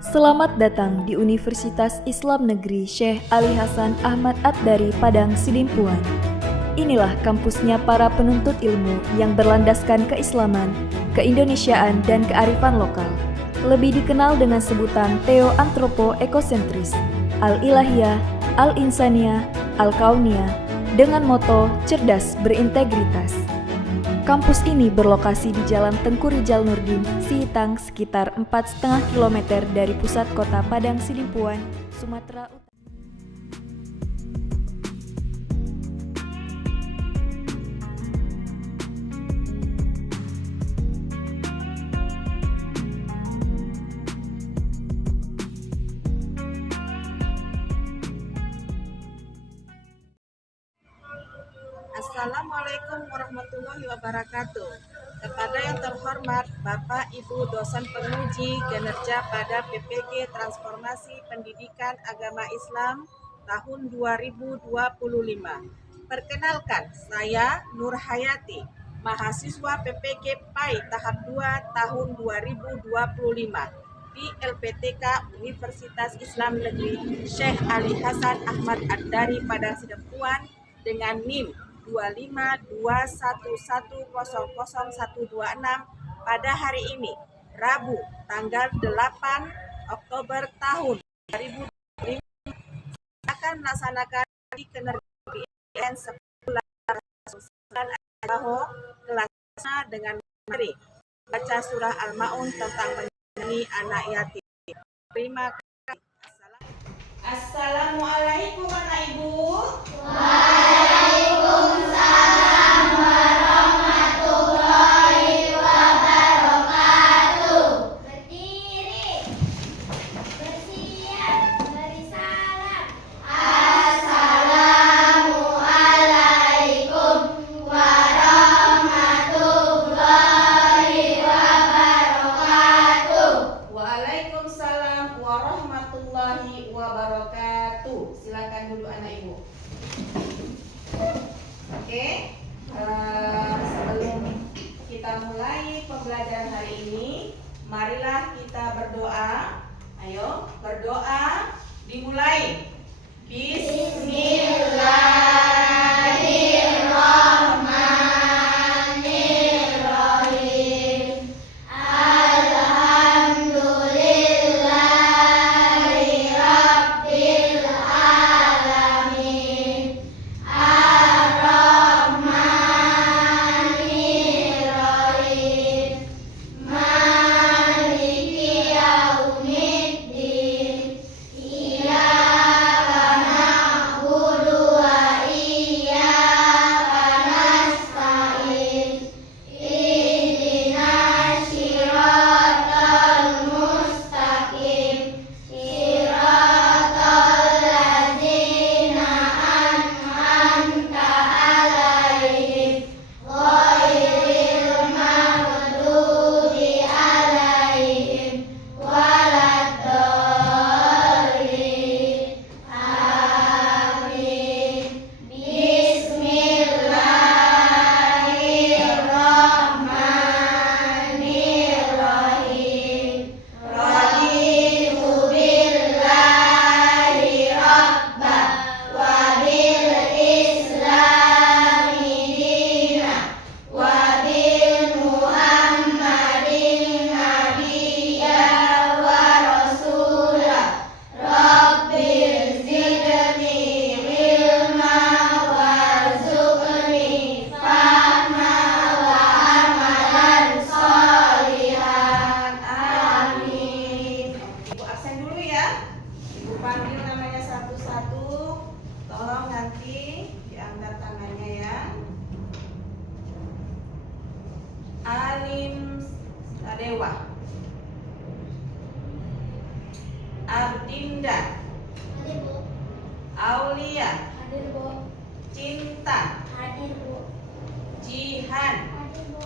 Selamat datang di Universitas Islam Negeri Syekh Ali Hasan Ahmad At-Dari Padang Sidimpuan. Inilah kampusnya para penuntut ilmu yang berlandaskan keislaman, keindonesiaan, dan kearifan lokal. Lebih dikenal dengan sebutan Theo-Antropo-Ekosentris, Al-Ilahiyah, Al-Insaniyah, Al-Kauniyah, dengan moto cerdas berintegritas. Kampus ini berlokasi di Jalan Tengku Rijal Nurdin, Sihitang, sekitar 4,5 km dari pusat kota Padang Sidimpuan, Sumatera Utara. Assalamualaikum warahmatullahi wabarakatuh. Kepada yang terhormat Bapak Ibu dosen penguji kinerja pada PPG Transformasi Pendidikan Agama Islam tahun 2025. Perkenalkan, saya Nur Hayati, mahasiswa PPG PAI tahap 2 tahun 2025 di LPTK Universitas Islam Negeri Syekh Ali Hasan Ahmad At-Dari Padang Sidimpuan dengan NIM 2521100126 pada hari ini, Rabu, tanggal 8 Oktober tahun 2025 akan melaksanakan kinerja 10 kelasnya dengan materi baca surah Al-Maun tentang menyayangi anak yatim. Terima kasih. Assalamualaikum anak ibu. Waalaikumsalam warahmatullahi wabarakatuh. Berdiri, bersiap, beri salam. Assalamualaikum warahmatullahi wabarakatuh. Waalaikumsalam warahmatullahi wabarakatuh. Silakan dulu anak ibu. Oke, sebelum kita mulai pembelajaran hari ini, marilah kita berdoa. Ayo, berdoa dimulai. Bismillahirrahmanirrahim. Alhamdulillahi rabbil alamin. Ar-Rahmanir-Rahim. Maliki yaumiddin. Iyyaka na'budu wa iyyaka nasta'in. Ihdinas siratal mustaqim. Siratal ladzina an'amta 'alaihim ghairil maghdubi 'alaihim waladdallin. Amin. Bismillahirrahmanirrahim. Raditu billahi rabba wa bil islami dina wa bil muhammadin nabiyya wa rasula. Rabbil zidni ilma warzuqni fahma wa amalan sholihan. Amin. Ibu absen dulu ya. Ibu panggil namanya satu-satu. Tolong nanti diangkat tangannya ya. Alim Sadewa, Ardinda, Hadir, Bu. Aulia, Hadir, Bu. Cinta, Hadir, Bu. Jihan, Hadir, Bu.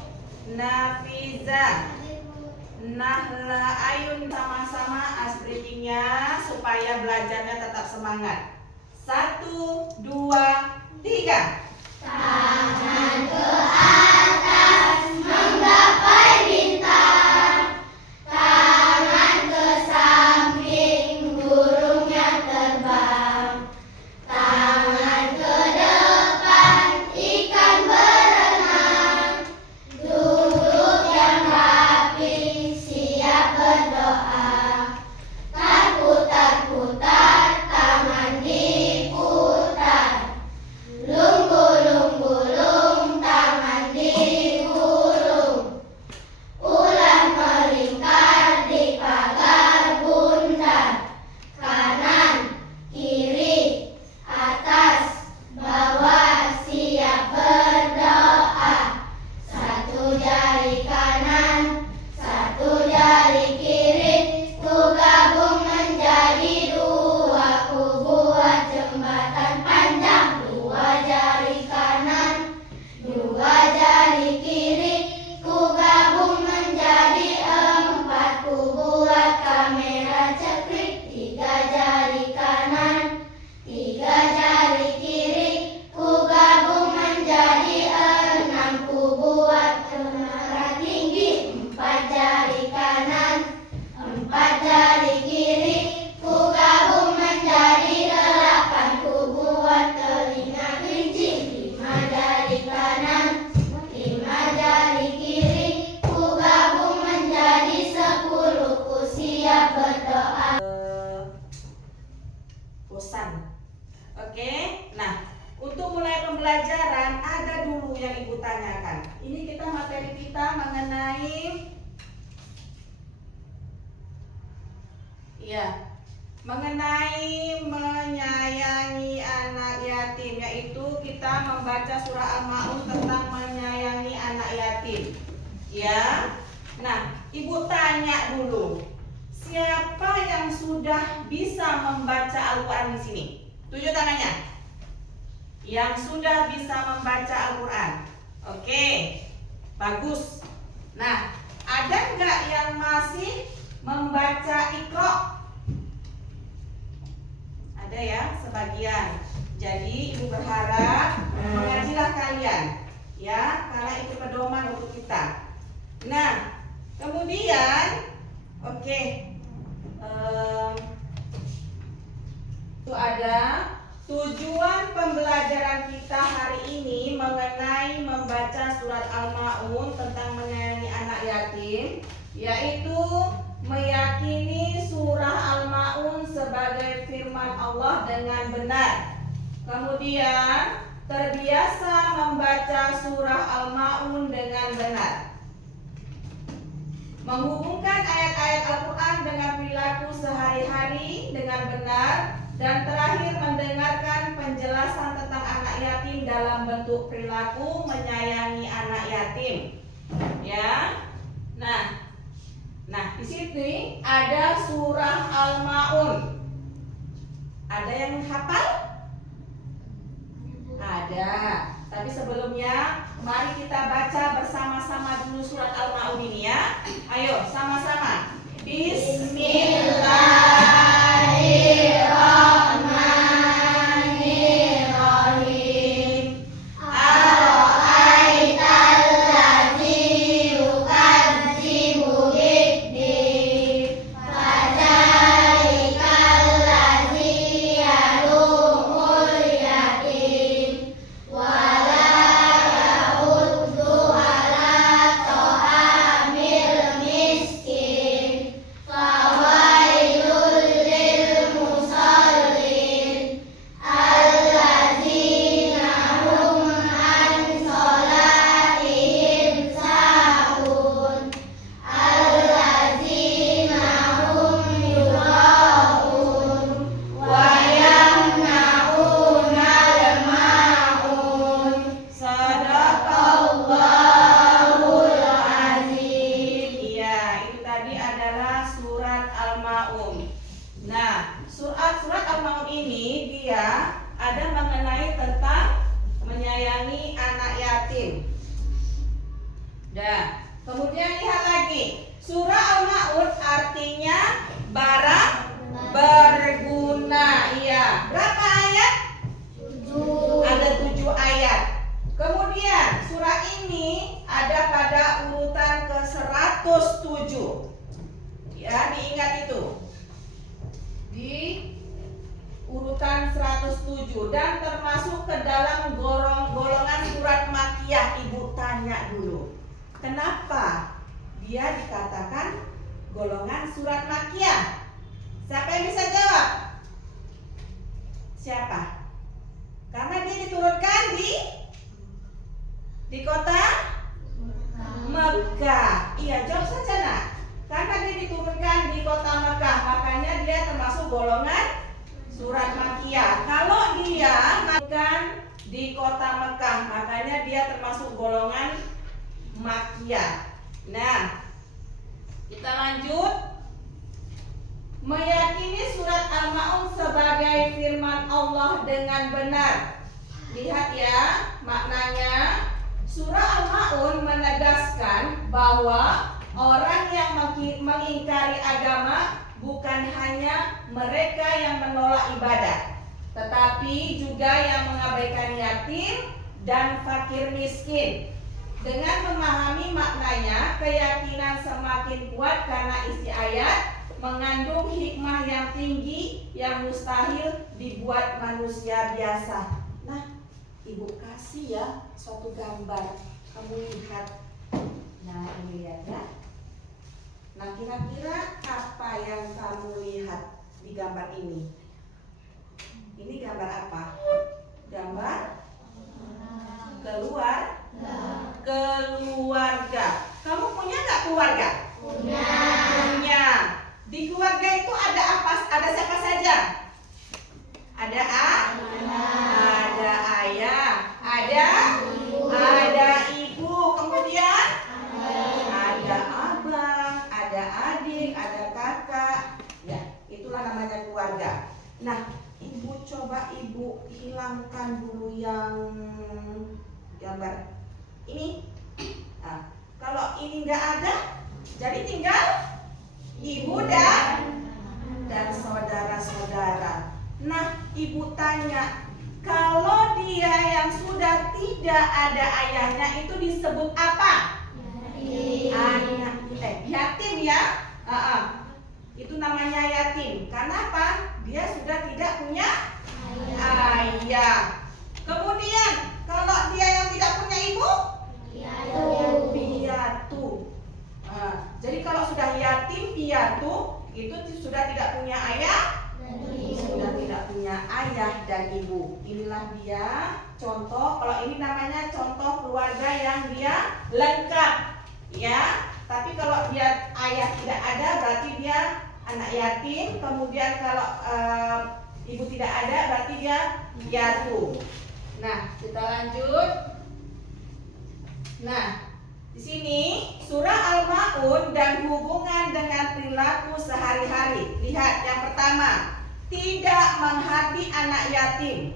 Nafiza, Hadir, Bu. Nahla. Ayun sama-sama asbritingnya supaya belajarnya tetap semangat. 1, 2, 3. Tangan ke atas menggapai bintang, tangan ke samping berdoa. Bosan. Oke, nah untuk mulai pembelajaran ada dulu yang Ibu tanyakan. Ini kita materi kita mengenai mengenai menyayangi anak yatim, yaitu kita membaca surah Al-Maun tentang menyayangi anak yatim. Ya. Nah, Ibu tanya dulu. Siapa yang sudah bisa membaca Al-Qur'an di sini? Tunjuk tangannya. Yang sudah bisa membaca Al-Qur'an. Oke. Bagus. Nah, ada nggak yang masih membaca Iqra? Ada ya, sebagian. Jadi Ibu berharap mengajilah kalian, ya, karena itu pedoman untuk kita. Nah, kemudian, oke, itu ada tujuan pembelajaran kita hari ini mengenai membaca surat Al-Maun tentang menyayangi anak yatim, yaitu meyakini surah Al-Maun sebagai firman Allah dengan benar. Kemudian terbiasa membaca surah Al-Maun dengan benar. Menghubungkan ayat-ayat Al-Quran dengan perilaku sehari-hari dengan benar. Dan terakhir mendengarkan penjelasan tentang anak yatim dalam bentuk perilaku menyayangi anak yatim. Ya. Nah, di sini ada surah Al-Maun. Ada yang hafal? Ada. Tapi sebelumnya mari kita baca bersama-sama dulu surat Al-Maun ini ya. Ayo sama-sama. Bismillahirrahmanirrahim. Ara'aital-ladzi yukadzibu bid-din, fadzalikal ladzi yad'ul yatim, wala yahuddu ala ta'amil miskin, fawailul lil musallin, alladzina hum an sholatihim sahun, alladzina hum yura'un, wa yamna'unal ma'un. Sadaqallahul azim. Iya, itu tadi adalah surat Al-Maun. Nah, surat Al-Maun ini dia ada mengenai tentang menyayangi anak yatim. Kemudian lihat lagi. Surah Al-Maun artinya barang berguna. Iya. Berapa ayat? 7. Ada 7 ayat. Kemudian surah ini ada pada urutan ke-107. Ya, diingat itu. Di urutan 107 dan termasuk ke dalam golongan surat Makkiyah. Ibu tanya dulu. Kenapa dia dikatakan golongan surat Makkiyah? Siapa yang bisa jawab? Siapa? Karena dia diturunkan di kota Mekah. Iya, jawab saja nak. Karena dia diturunkan di kota Mekah, makanya dia termasuk golongan surat Makkiyah. Kalau dia diturunkan di kota Mekah, makanya dia termasuk golongan Makkiyah. Nah, kita lanjut. Meyakini surat Al-Maun sebagai firman Allah dengan benar. Lihat ya maknanya. Surah Al-Maun menegaskan bahwa orang yang mengingkari agama bukan hanya mereka yang menolak ibadah, tetapi juga yang mengabaikan yatim dan fakir miskin. Dengan memahami maknanya, keyakinan semakin kuat karena isi ayat mengandung hikmah yang tinggi yang mustahil dibuat manusia biasa. Nah, Ibu kasih ya suatu gambar, kamu lihat. Nah, ini lihat ya. Nah, kira-kira apa yang kamu lihat di gambar ini? Ini gambar apa? Gambar keluarga. Kamu punya nggak keluarga? Punya. Di keluarga itu ada apa? Ada siapa saja? Ada ayah, ada ibu, kemudian ada abang, ada adik, ada kakak. Ya, itulah namanya keluarga. Nah, ibu coba ibu hilangkan dulu yang gambar ini. Nah, kalau ini nggak ada, jadi tinggal ibu dan saudara-saudara. Nah, ibu tanya, kalau dia yang sudah tidak ada ayahnya itu disebut apa? Yatim ya. Itu namanya yatim. Karena apa? Dia sudah tidak punya ayah. Kemudian kalau dia yang tidak punya ibu, piatu. Jadi kalau sudah yatim piatu itu sudah tidak punya ayah, sudah tidak punya ayah dan ibu. Inilah dia contoh. Kalau ini namanya contoh keluarga yang dia lengkap, ya. Tapi kalau dia ayah tidak ada, berarti dia anak yatim. Kemudian kalau ibu tidak ada, berarti dia piatu. Nah, kita lanjut. Nah, di sini surah Al-Maun dan hubungan dengan perilaku sehari-hari. Lihat yang pertama, tidak menghardi anak yatim.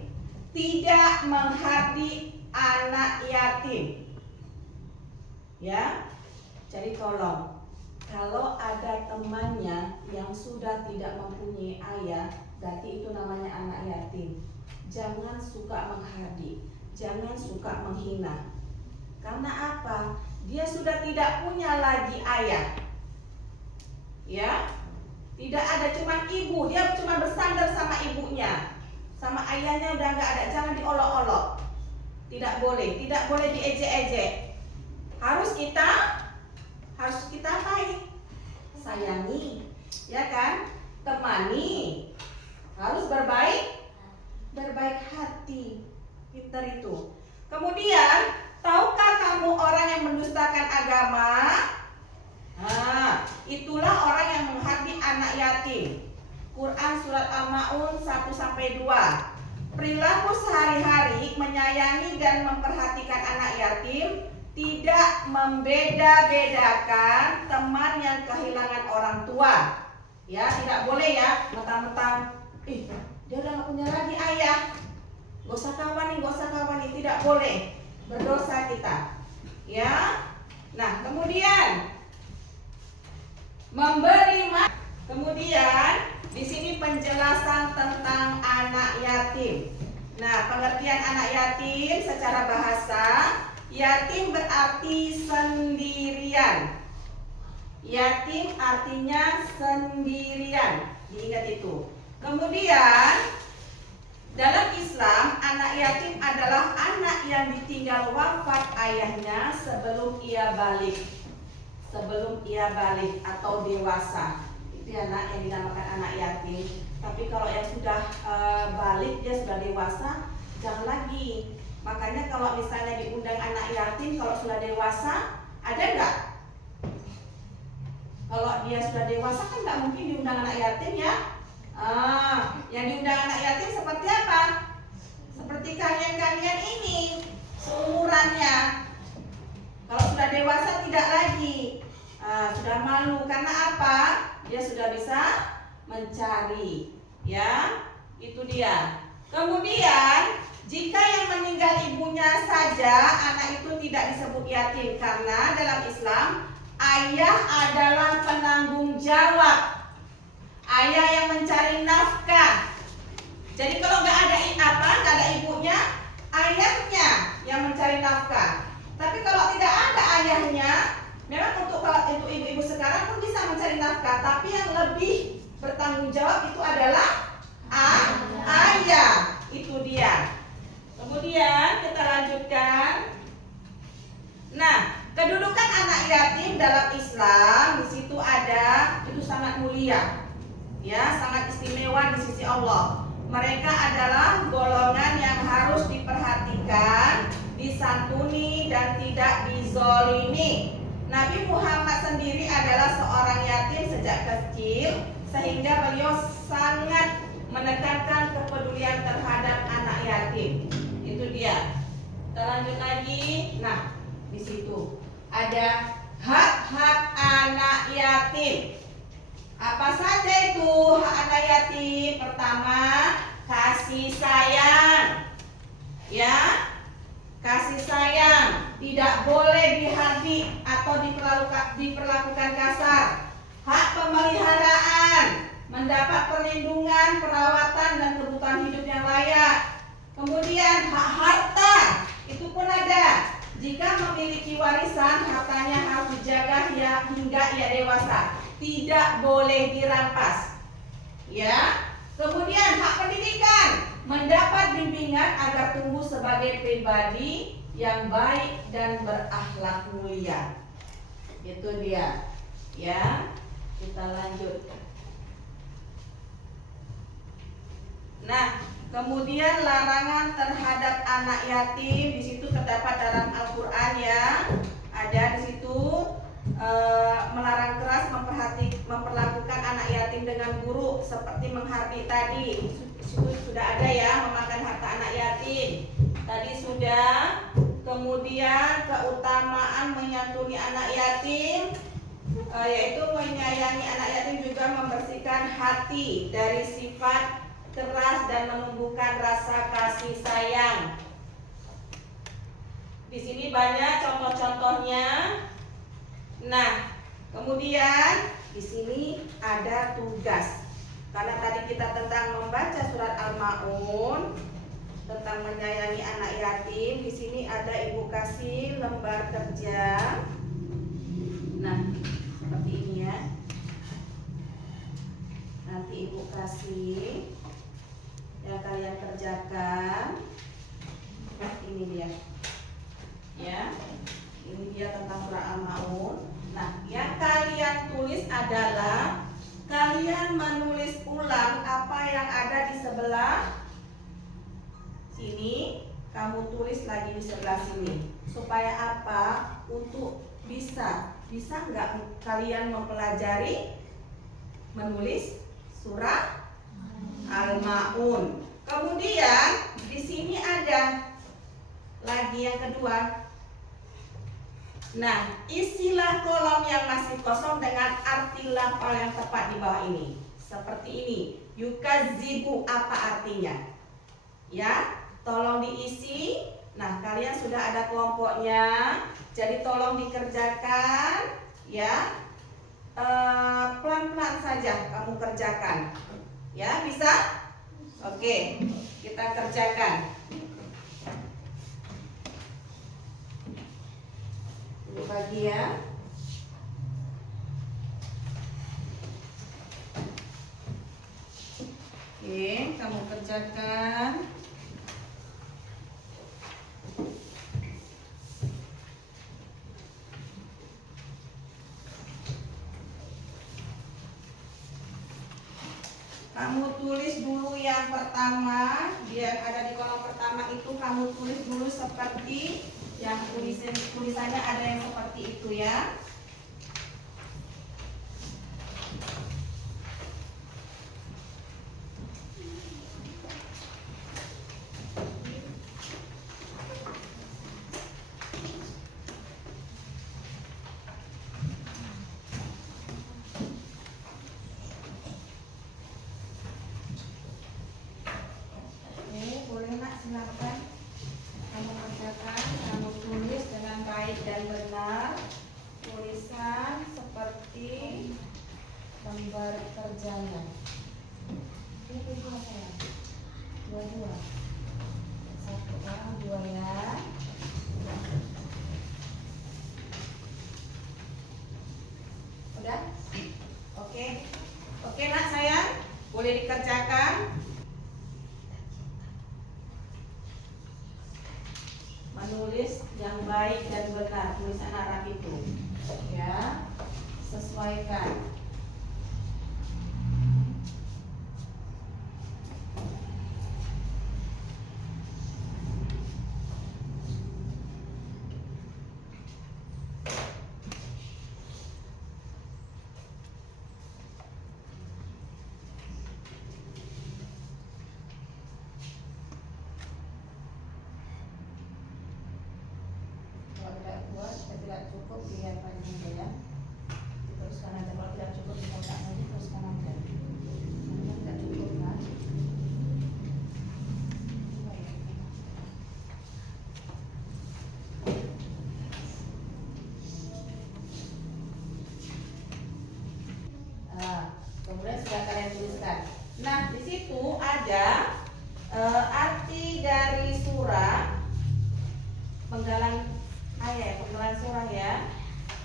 Tidak menghardi anak yatim. Ya. Jadi tolong, kalau ada temannya yang sudah tidak mempunyai ayah, berarti itu namanya anak yatim. Jangan suka menghardi, jangan suka menghina. Karena apa? Dia sudah tidak punya lagi ayah. Ya, tidak ada, cuma ibu. Dia cuma bersandar sama ibunya, sama ayahnya udah nggak ada. Jangan diolok-olok. Tidak boleh diejek-ejek. Harus kita apain? Sayangi, ya kan? Temani. Harus berbaik hati. Pintar itu. Kemudian, tahukah kamu orang yang mendustakan agama? Itulah orang yang menghardi anak yatim. Quran surat Al-Maun 1-2. Perilaku sehari-hari menyayangi dan memperhatikan anak yatim, tidak membeda-bedakan teman yang kehilangan orang tua. Ya, tidak boleh ya, mentang-mentang dia udah gak punya lagi ayah, gak usah kawan nih, tidak boleh. Berdosa kita. Ya. Nah, kemudian memberi makan. Kemudian di sini penjelasan tentang anak yatim. Nah, pengertian anak yatim secara bahasa, yatim berarti sendirian. Yatim artinya sendirian. Diingat itu. Kemudian dalam Islam, anak yatim adalah anak yang ditinggal wafat ayahnya sebelum ia balik. Sebelum ia balik atau dewasa. Itu anak yang dinamakan anak yatim. Tapi kalau yang sudah balik, dia sudah dewasa, jangan lagi. Makanya kalau misalnya diundang anak yatim, kalau sudah dewasa, ada nggak? Kalau dia sudah dewasa kan nggak mungkin diundang anak yatim ya. Yang diundang anak yatim seperti apa? Seperti kalian-kalian ini, seumurannya. Kalau sudah dewasa tidak lagi, sudah malu. Karena apa? Dia sudah bisa mencari, ya. Itu dia. Kemudian jika yang meninggal ibunya saja, anak itu tidak disebut yatim. Karena dalam Islam, ayah adalah penanggung jawab. Ayah yang mencari nafkah. Jadi kalau nggak ada ibunya, ayahnya yang mencari nafkah. Tapi kalau tidak ada ayahnya, memang kalau ibu-ibu sekarang pun bisa mencari nafkah. Tapi yang lebih bertanggung jawab itu adalah ayah. Itu dia. Kemudian kita lanjutkan. Nah, kedudukan anak yatim dalam Islam, di situ ada mulia, ya, sangat istimewa di sisi Allah. Mereka adalah golongan yang harus diperhatikan, disantuni, dan tidak dizolimi. Nabi Muhammad sendiri adalah seorang yatim sejak kecil, sehingga beliau sangat menekankan kepedulian terhadap anak yatim. Itu dia. Kita lanjut lagi. Nah, di situ ada hak-hak anak yatim. Apa saja itu hak anak yatim? Pertama, kasih sayang. Ya, kasih sayang. Tidak boleh dihardik atau diperlakukan kasar. Hak pemeliharaan, mendapat perlindungan, perawatan, dan kebutuhan hidup yang layak. Kemudian hak harta, itu pun ada. Jika memiliki warisan, hartanya harus dijaga hingga ia dewasa. Tidak boleh dirampas. Ya. Kemudian hak pendidikan, mendapat bimbingan agar tumbuh sebagai pribadi yang baik dan berakhlak mulia. Itu dia. Ya. Kita lanjut. Nah, kemudian larangan terhadap anak yatim di situ terdapat dalam Al-Qur'an, ya. Ada di situ melarang keras memperlakukan anak yatim dengan buruk seperti menghardik tadi. Itu sudah ada, ya, memakan harta anak yatim. Tadi sudah. Kemudian keutamaan menyantuni anak yatim, yaitu menyayangi anak yatim juga membersihkan hati dari sifat keras dan menumbuhkan rasa kasih sayang. Di sini banyak contoh-contohnya. Nah, kemudian di sini ada tugas. Karena tadi kita tentang membaca surat Al-Maun tentang menyayangi anak yatim, di sini ada ibu kasih lembar kerja. Nah, seperti ini, ya. Nanti ibu kasih yang kalian kerjakan. Ini dia, ya. Ini dia tentang surah Al-Maun. Nah, yang kalian tulis adalah kalian menulis ulang apa yang ada di sebelah sini. Kamu tulis lagi di sebelah sini. Supaya apa? Untuk bisa nggak kalian mempelajari menulis surah Al-Maun. Kemudian di sini ada lagi yang kedua. Nah, isilah kolom yang masih kosong dengan arti lafal yang tepat di bawah ini. Seperti ini. Yukazibu, apa artinya? Ya, tolong diisi. Nah, kalian sudah ada kelompoknya. Jadi tolong dikerjakan, ya. Pelan-pelan saja kamu kerjakan. Ya, bisa? Oke, kita kerjakan. Ini bagi, ya. Oke, kamu kerjakan. Kamu tulis dulu yang pertama, yang ada di kolom pertama itu kamu tulis dulu seperti yang tulisannya ada yang seperti itu, ya. Silakan kamu kerjakan, kamu tulis dengan baik dan benar tulisan seperti lembar kerjanya. Ini kedua saya, dua, satu orang dua, ya. Udah? Oke, nak sayang, boleh dikerjakan. Menulis yang baik dan benar, tulisan Arab itu, ya. Sesuaikan. kalian tuliskan. Nah, di situ ada arti dari surah, penggalan ayat, penggalan surah ya.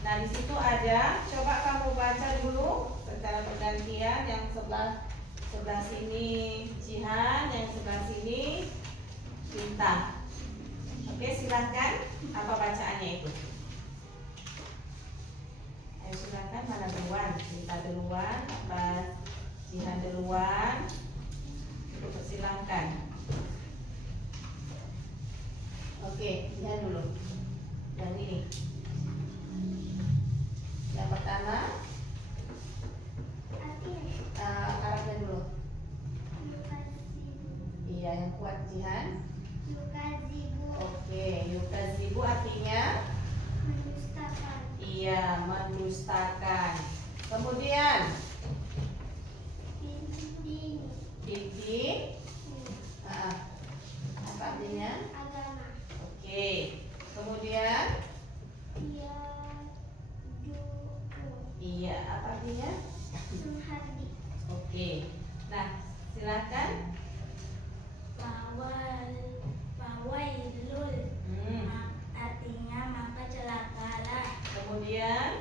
Nah, di situ ada, coba kamu baca dulu secara bergantian, yang sebelah sini Jihan, yang sebelah sini Bintang. Oke, silahkan. Apa bacaannya itu? Ayo silahkan, mana duluan? Cinta duluan, apa Jihan duluan? Silahkan. Oke, Jihan dulu. Yang ini. Yang pertama, Arabnya dulu. Iya, yang kuat Jihan. Oke, yukazibu artinya mendustakan. iya, mendustakan. Kemudian Didi, apa artinya? Agama. Oke. Kemudian iya, apa artinya? Sunhardi. Oke. Nah, silakan. Fawailul. Hmm. Artinya maka celakalah. Kemudian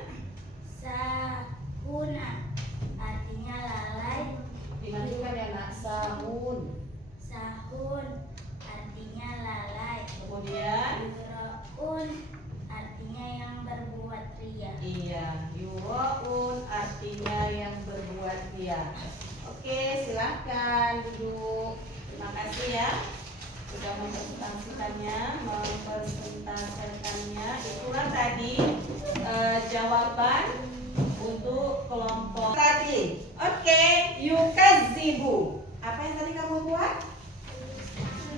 Sahun artinya lalai. dimajukan ya nak, sahun. Sahun artinya lalai. Kemudian Yuraun artinya yang berbuat ria. iya, yuraun artinya yang berbuat ria. Oke, silahkan duduk. Terima kasih ya sudah mempresentasikannya. Itulah tadi jawaban untuk kelompok tadi. Oke, yukazibu. Apa yang tadi kamu buat?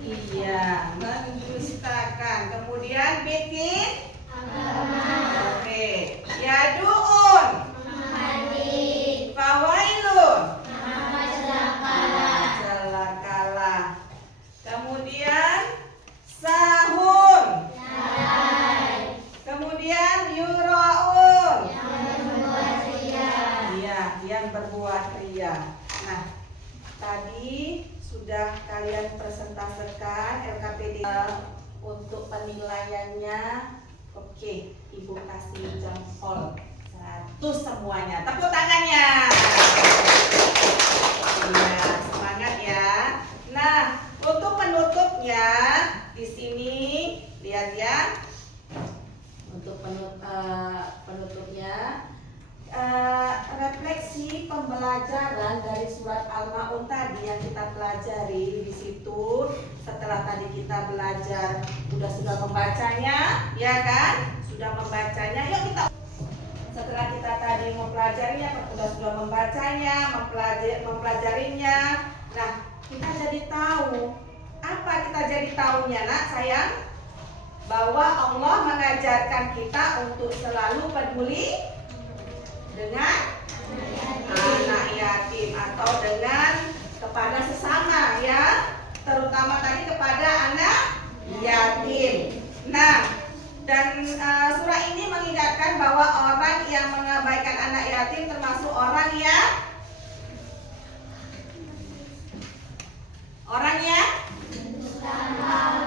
Iya, mendustakan. Kemudian bikin oke. Yaduun. Fawailun. Celakalah. Kemudian sahun. Kemudian yuraun. Iya, yang berbuat ria. Nah, tadi sudah kalian presentasikan LKPD untuk penilaiannya. Oke, Ibu kasih jempol 100 semuanya. Tepuk tangannya. Iya, semangat ya. Nah, untuk penutupnya di sini lihat ya. Untuk penutupnya refleksi pembelajaran dari surat Al-Maun tadi yang kita pelajari di situ. Setelah tadi kita belajar, sudah membacanya, ya kan? Sudah membacanya. Yuk kita. Setelah kita tadi mempelajarinya, sudah membacanya, mempelajarinya. Nah, kita jadi tahu. Apa kita jadi tahunya, nak sayang? Bahwa Allah mengajarkan kita untuk selalu peduli dengan anak yatim atau dengan kepada sesama ya, terutama tadi kepada anak yatim. Nah, dan surah ini mengingatkan bahwa orang yang mengabaikan anak yatim termasuk orang yang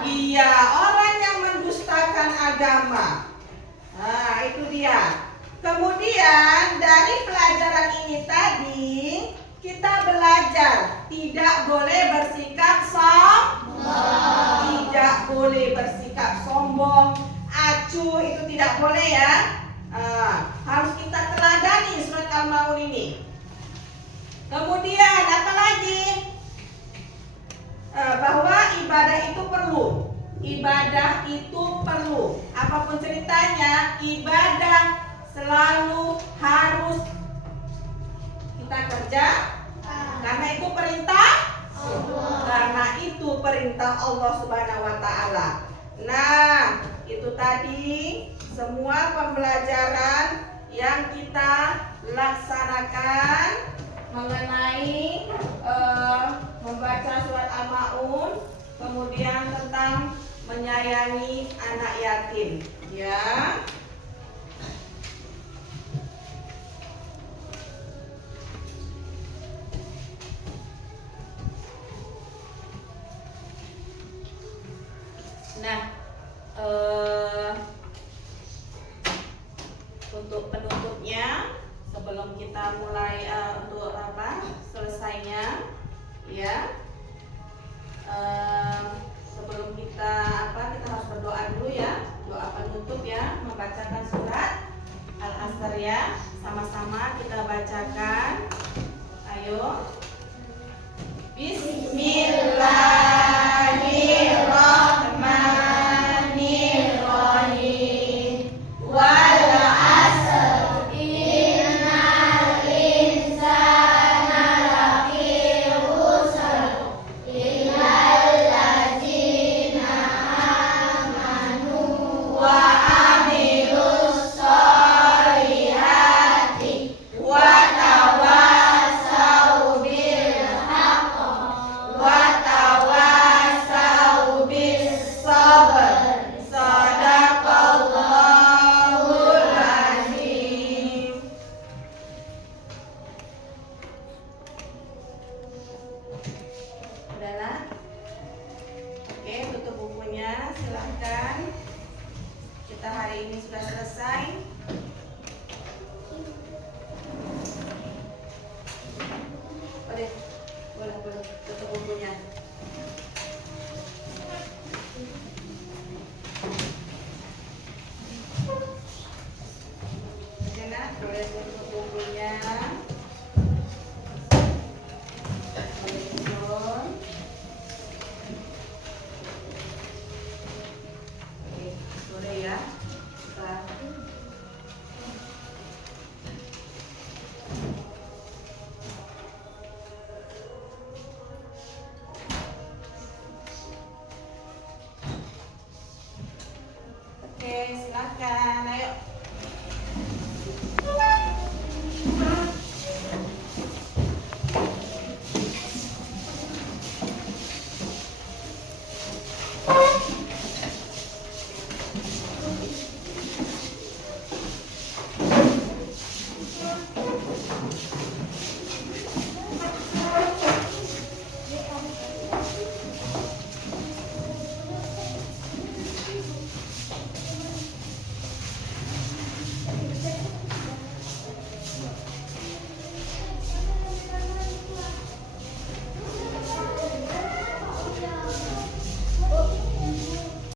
iya, orang yang mendustakan agama. Nah, itu dia. Kemudian dari pelajaran ini tadi kita belajar tidak boleh bersikap sombong. Tidak boleh bersikap sombong, acuh, itu tidak boleh ya. Harus kita teladani surat Al-Maun ini. Kemudian apa lagi? Bahwa ibadah itu perlu. Ibadah itu perlu. Apapun ceritanya, ibadah selalu harus kita kerja karena itu perintah Allah. Karena itu perintah Allah Subhanahu wa taala. Nah, itu tadi semua pembelajaran yang kita laksanakan mengenai membaca surat Al-Maun, kemudian tentang menyayangi anak yatim, ya. Nah, untuk penutupnya sebelum kita mulai untuk selesainya ya, sebelum kita harus berdoa dulu ya, doa penutup ya, membacakan surat Al-Asr ya, sama-sama kita bacakan. Ayo.